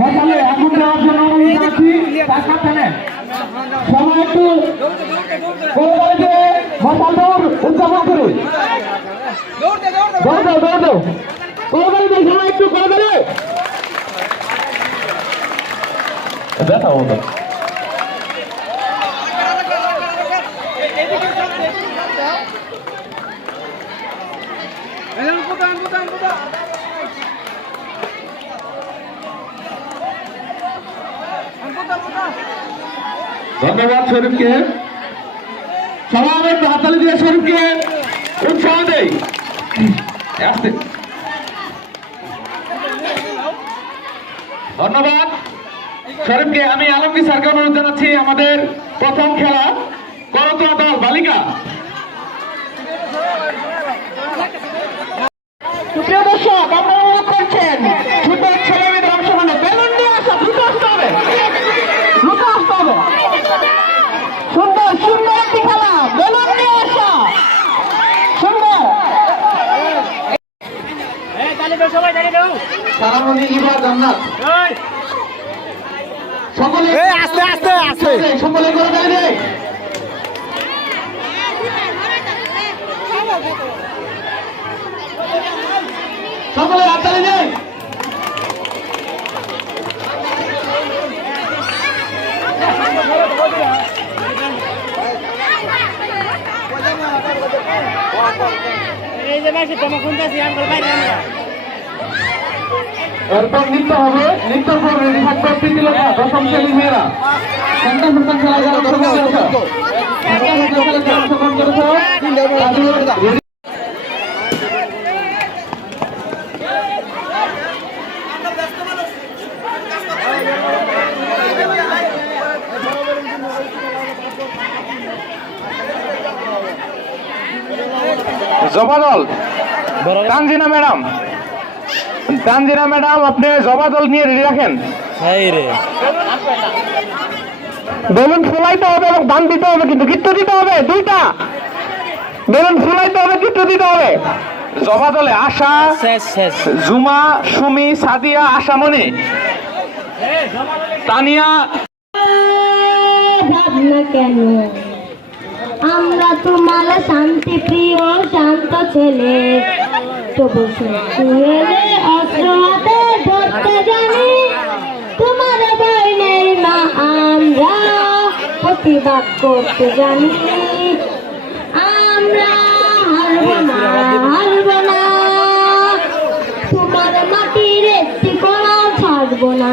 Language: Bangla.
মশালে আগুন দেওয়ার জন্য সবাই একটু মশাল দৌড় উদযাপন করুন। দৌড় দাও দৌড় দাও সবাই একটু করে দেবে ব্যথা হতো। ধন্যবাদ শরীফকে। সবাই একটু হাততালি দিয়ে শরীফকে উৎসাহ দেই। ধন্যবাদ শরীফকে। আমি আলমগীর স্যারকে অনুরোধ জানাচ্ছি আমাদের প্রথম খেলা করতোয়া দল বালিকা। প্রিয় দর্শক, আপনারা অনুরোধ করছেন ছোট ছেলে মেয়েদের অংশগ্রহণে বেলুন নিয়ে আসা, দ্রুত আসতে হবে, দ্রুত আসতে হবে। সুন্দর সুন্দর একটি খেলা, বেলুন নিয়ে আসা, সুন্দর। সারামণি ইবা জান্নাত সকলে আস্তে আস্তে আস্তে সকলে করে দাঁড়িয়ে সকলে হাততালি দেয়। এরপর নৃত্য হবে, নৃত্য করবে থাকবে প্রীতিলতা দশম শ্রেণীর মেয়েরা। সন্তান সন্তান খেলা যারা অংশগ্রহণ করেছে জবাদল তানজিনা ম্যাডাম, তানজিনা ম্যাডাম আপনি জবাদল নিয়ে রেডি রাখেন। বেলুন ফুলাইতে হবে এবং দান দিতে হবে, কিন্তু গিট্টু দিতে হবে। দুইটা বেলুন ফুলাইতে হবে, গিট্টু দিতে হবে। জবাদলে আশা, জুমা, সুমি, সাদিয়া, আশামণি, তানিয়া। ভাবনা কেন আমরা তোমার শান্তি প্রিয় শান্ত ছেলে, তবু অস্ত্র হাতে ধরতে জানি, তোমার ভয় নেই মা, আমরা প্রতিবাদ করতে জানি। আমরা হারব না, হারব না, তোমার মাটির একটি কোণাও ছাড়ব না।